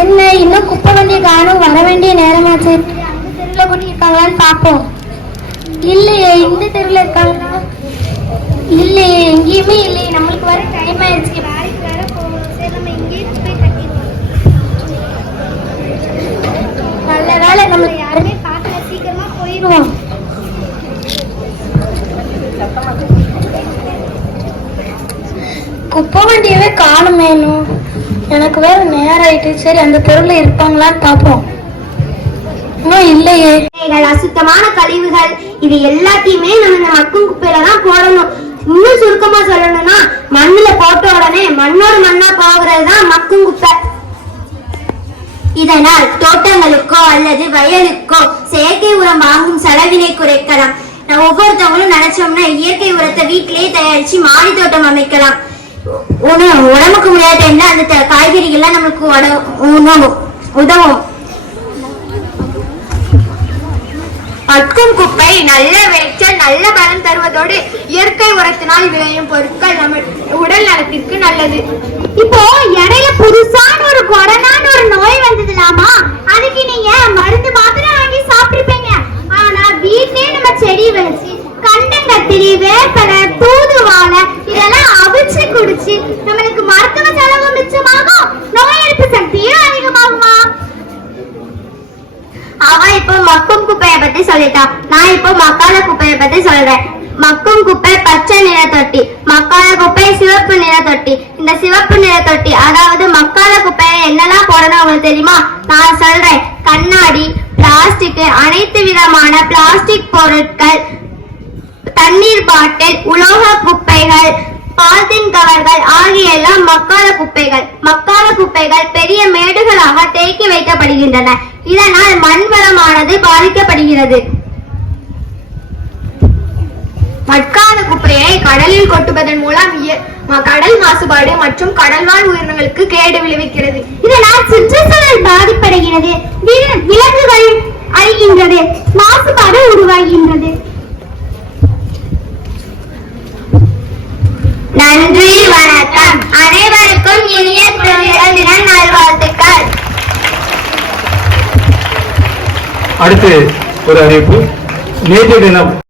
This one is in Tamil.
என்ன இன்னும் குப்பை வண்டியை காணும், வர வேண்டிய நேரமாச்சு. அந்த தெருவில் கூட இருக்காங்களான்னு பார்ப்போம். இல்லையே, இந்த தெருவில் இருக்காங்களா? இல்லையே, எங்கேயுமே இல்லையே. நம்மளுக்கு வர டைம் ஆயிடுச்சு, வேலைக்கு வேற போகணும். சரி, நம்ம இங்கேயே போய் கட்டிடுவோம். நல்ல வேலை, நம்மளை யாருமே பார்க்கல, சீக்கிரமா போயிடுவோம். குப்பை வண்டியவே காணுமேனும். எனக்கு வேற நேரம் ஆயிட்டு. சரி, அந்த தெருவில் இருப்பாங்களான்னு பார்ப்போம். இன்னும் இல்லையே. அசுத்தமான கழிவுகள் இது எல்லாத்தையுமே நம்ம மக்கும் குப்பையில தான் போடணும். இன்னும் சுருக்கமா சொல்லணும்னா, மண்ணுல போட்ட உடனே மண்ணோடு மண்ணா போகிறதுதான் மக்கும் குப்பை. இதனால் தோட்டங்களுக்கோ அல்லது வயலுக்கோ செயற்கை உரம் வாங்கும் செலவினை குறைக்கலாம். ஒவ்வொருத்தவங்களும் நினைச்சோம்னா இயற்கை உரத்தை வீட்டிலேயே தயாரிச்சு மாடி தோட்டம் அமைக்கலாம். உடம்புக்கு முடியாத டைம்ல அந்த காய்கறிகள்லாம் நமக்கு உதவும். மக்கும் குப்பை நல்ல விளைச்சல், நல்ல பலன் தருவதோடு இயற்கை உரத்தினால் விளையும் பொருட்கள் நம்ம உடல் நலத்திற்கு நல்லது. இப்போ இடையில புதுசான ஒரு கொரோனான்னு ஒரு நோய் வந்ததுலாமா, அதுக்கு நீங்க மருந்து மாத்திரை வாங்கி சாப்பிட்டுருப்பீங்க. ஆனா வீட்லயே நம்ம செடி வச்சு கண்டங்கத்திரி, வேப்பலை, தூதுவாழை இதெல்லாம் அவிச்சு குடிச்சு நம்மளுக்கு மருத்துவ செலவு மிச்சமாகும், நோய் எதிர்ப்பு சக்தியும் அதிகமாகுமா. அவன் இப்போ மக்கும் குப்பையை பத்தி சொல்லிட்டான். நான் இப்போ மக்கால குப்பையை பத்தி சொல்றேன். மக்கும் குப்பை பச்சை நிற தொட்டி, மக்கால குப்பை சிவப்பு நிற தொட்டி. இந்த சிவப்பு நிற தொட்டி, அதாவது மக்கால குப்பையை என்னெல்லாம் போடணும் உங்களுக்கு தெரியுமா? நான் சொல்றேன். கண்ணாடி, பிளாஸ்டிக், அனைத்து விதமான பிளாஸ்டிக் பொருட்கள், தண்ணீர் பாட்டில், உலோக குப்பைகள், பாலித்தீன் கவர்கள் ஆகிய எல்லாம் மக்கால குப்பைகள். மக்கால குப்பைகள் பெரிய மேடுகளாக தேக்கி வைக்கப்படுகின்றன. இதனால் மண் வளமானது பாதிக்கப்படுகிறது. மட்காத குப்பையை கடலில் கொட்டுவதன் மூலம் கடல் மாசுபாடு மற்றும் கடல்வாழ் உயிரினங்களுக்கு கேடு விளைவிக்கிறது. இதனால் சுற்றுச்சூழல் பாதிப்படைகிறது, விலங்குகள் அழிகின்றது, மாசுபாடு உருவாகின்றது. நன்றி, வணக்கம். அனைவருக்கும் இனிய குழந்தைகள் தின நல்வாழ்த்துக்கள். அடுத்து ஒரு அறிவிப்பு. நேற்று தினம்